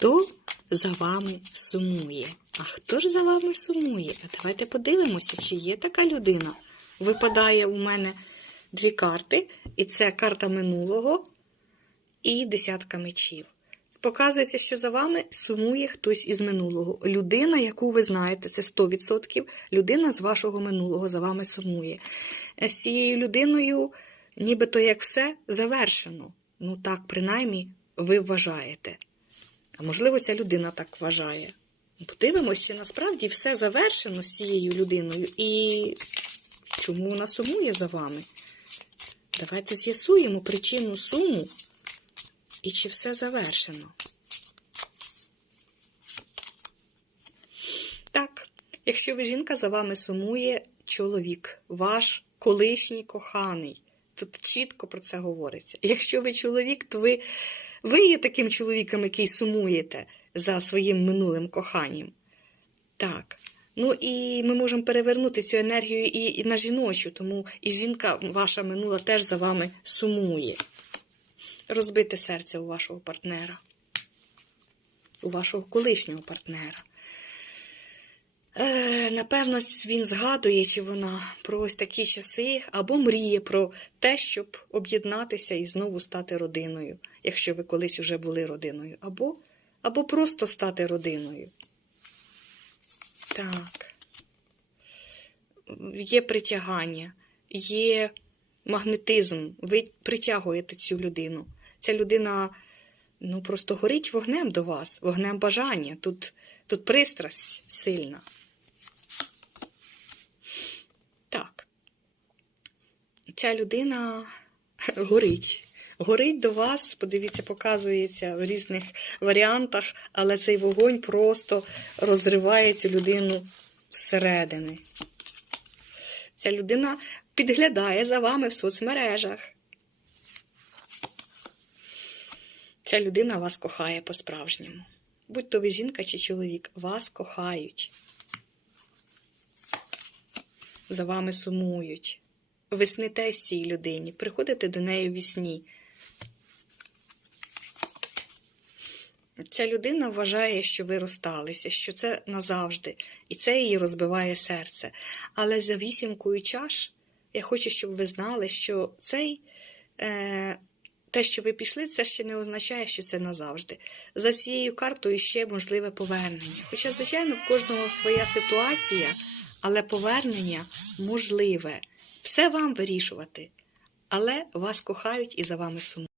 Хто за вами сумує? А хто ж за вами сумує? А давайте подивимося, чи є така людина. Випадає у мене дві карти, і це карта минулого і десятка мечів. Показується, що за вами сумує хтось із минулого. Людина, яку ви знаєте, це 100%. Людина з вашого минулого за вами сумує. Е, З цією людиною, нібито як все завершено. Ну так, принаймні, ви вважаєте. А можливо, ця людина так вважає. Подивимось, чи насправді все завершено з цією людиною і чому вона сумує за вами. Давайте з'ясуємо причину суму і чи все завершено. Так, якщо ви жінка, за вами сумує чоловік, ваш колишній коханий. Тут чітко про це говориться. Якщо ви чоловік, то ви, ви є таким чоловіком, який сумуєте за своїм минулим коханням. Так. Ну і ми можемо перевернути цю енергію і, і на жіночу, тому і жінка ваша минула теж за вами сумує. Розбите серце у вашого партнера, у вашого колишнього партнера. Е, напевно, він згадує, чи вона про ось такі часи, або мріє про те, щоб об'єднатися і знову стати родиною, якщо ви колись уже були родиною, або, або просто стати родиною. Так. Є притягання, є магнетизм. Ви притягуєте цю людину. Ця людина ну, просто горить вогнем до вас, вогнем бажання. Тут, тут пристрасть сильна. Так. Ця людина горить. Горить до вас, подивіться, показується в різних варіантах, але цей вогонь просто розриває цю людину зсередини. Ця людина підглядає за вами в соцмережах. Ця людина вас кохає по-справжньому. Будь то ви жінка чи чоловік, вас кохають. За вами сумують. Ви снитесь цій людині, приходите до неї в сні. Ця людина вважає, що ви розсталися, що це назавжди, і це її розбиває серце. Але за вісімкою чаш я хочу, щоб ви знали, що цей, е, те, що ви пішли, це ще не означає, що це назавжди. За цією картою ще можливе повернення. Хоча, звичайно, в кожного своя ситуація, але повернення можливе. Все вам вирішувати. Але вас кохають і за вами сумують.